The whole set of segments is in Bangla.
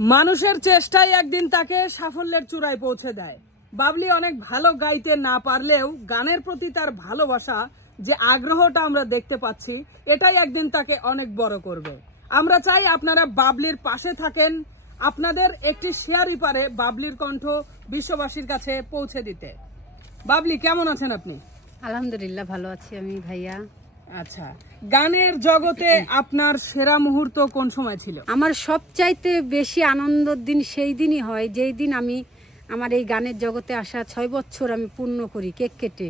মানুষের চেষ্টাই একদিন তাকে সাফল্যের চূড়ায় পৌঁছে দেয়। বাবলি অনেক ভালো গাইতে না পারলেও গানের প্রতি তার ভালোবাসা, যে আগ্রহটা আমরা দেখতে পাচ্ছি, এটাই একদিন তাকে অনেক বড় করবে। আমরা চাই আপনারা বাবলির পাশে থাকেন, আপনাদের একটি শেয়ারই পারে বাবলির কণ্ঠ বিশ্ববাসীর কাছে পৌঁছে দিতে। বাবলি, কেমন আছেন আপনি? আলহামদুলিল্লাহ, ভালো আছি আমি ভাইয়া। আচ্ছা, গানের জগতে আপনার সেরা মুহূর্ত কোন সময় ছিল? আমার সবচাইতে বেশি আনন্দের দিন সেই দিনই হয় যেই দিন আমি আমার এই গানের জগতে আসা 6 বছর আমি পূর্ণ করি, কেক কেটে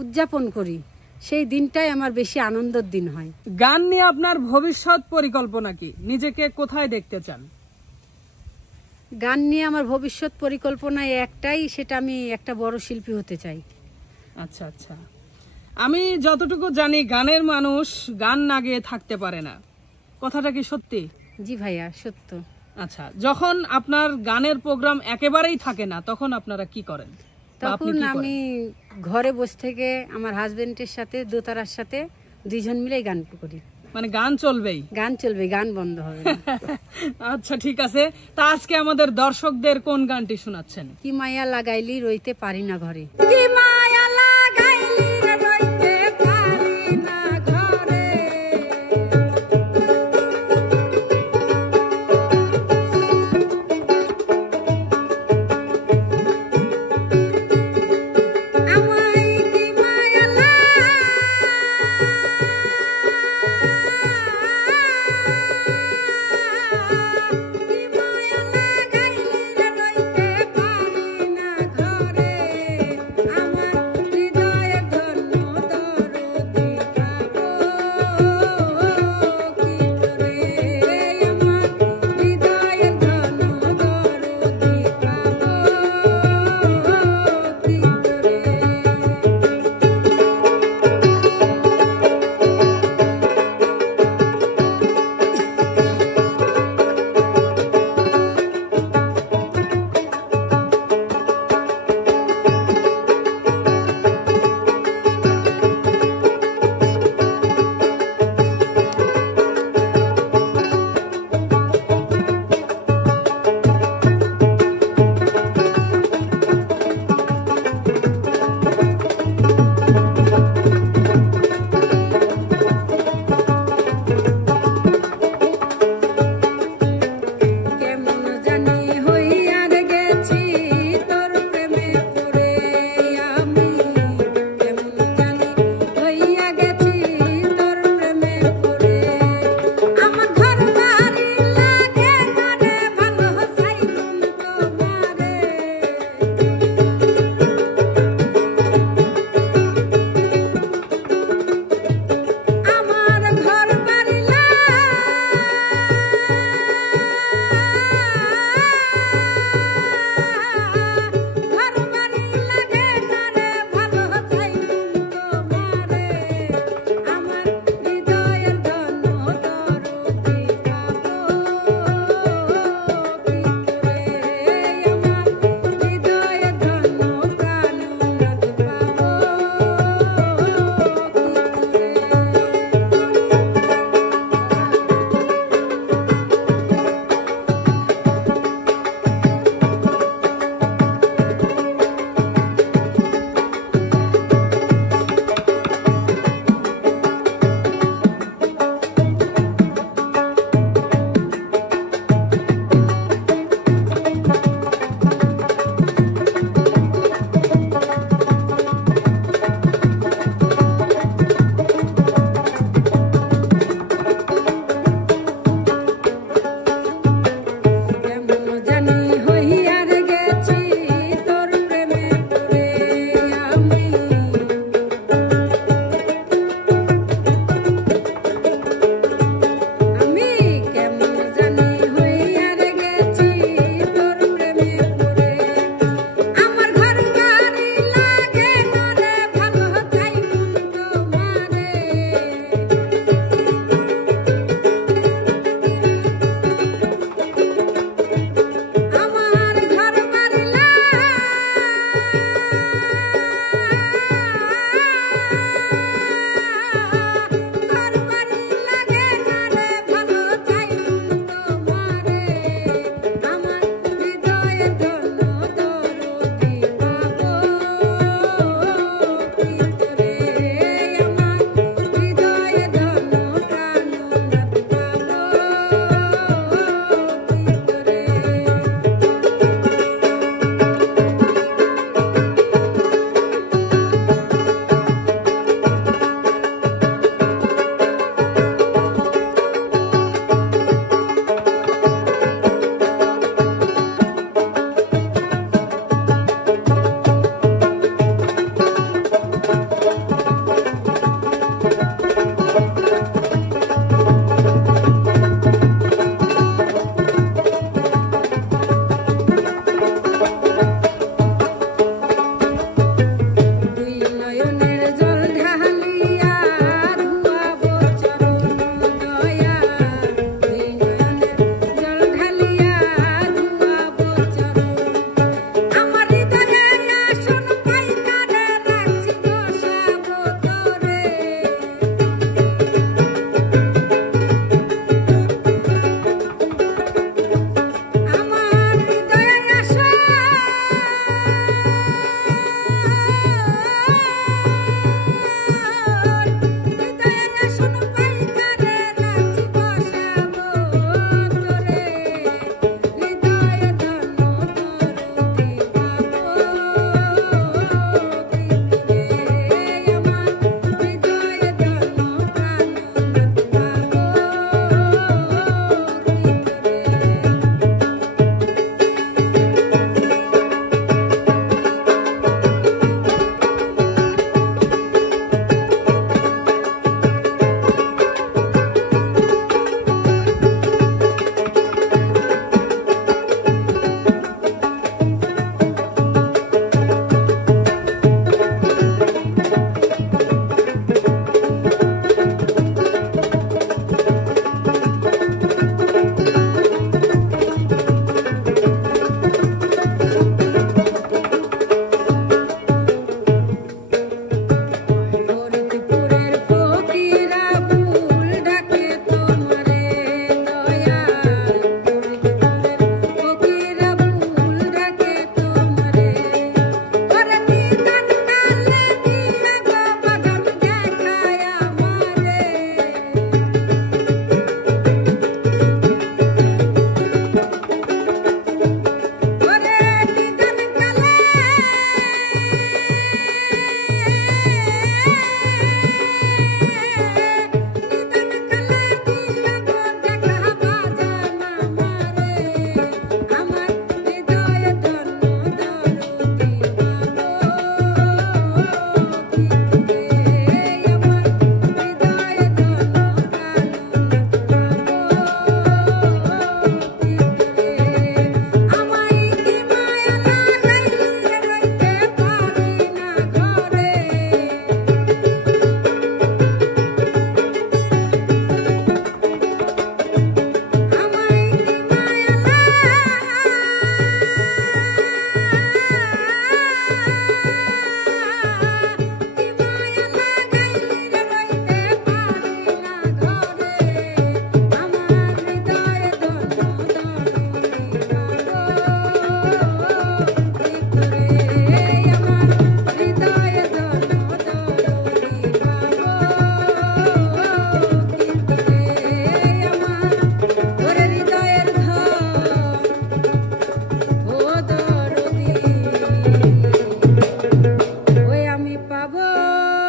উদযাপন করি। সেই দিনটাই আমার বেশি আনন্দের দিন হয়। গান নিয়ে আপনার ভবিষ্যৎ পরিকল্পনা কি? নিজেকে কোথায় দেখতে চান? গান নিয়ে আমার ভবিষ্যৎ পরিকল্পনা একটাই, সেটা আমি একটা বড় শিল্পী হতে চাই। আচ্ছা আচ্ছা, আমি যতটুকু জানি গানের মানুষ গান না গেয়ে থাকতে পারে না, কথাটা কি সত্যি? জি ভাইয়া, সত্য। আচ্ছা, যখন আপনার গানের প্রোগ্রাম একেবারেই থাকে না, তখন আপনারা কি করেন? তখন আমি ঘরে বসে থেকে আমার হাজবেন্ডের সাথে, দোতারার সাথে দুইজন মিলে গান করি। মানে গান চলবেই? গান চলবে, গান বন্ধ হবে না। আচ্ছা ঠিক আছে, তা আজকে আমাদের দর্শকদের কোন গানটি শোনাচ্ছেন? কি মায়া লাগাইলি রইতে পারি না ঘরে। কি মায়া লাগাইলি রইতে পারি না ঘরে। আমায় কি মায়া লাগাইলি রইতে পারি না ঘরে। আমার হৃদয়ের ধন্য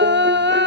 গো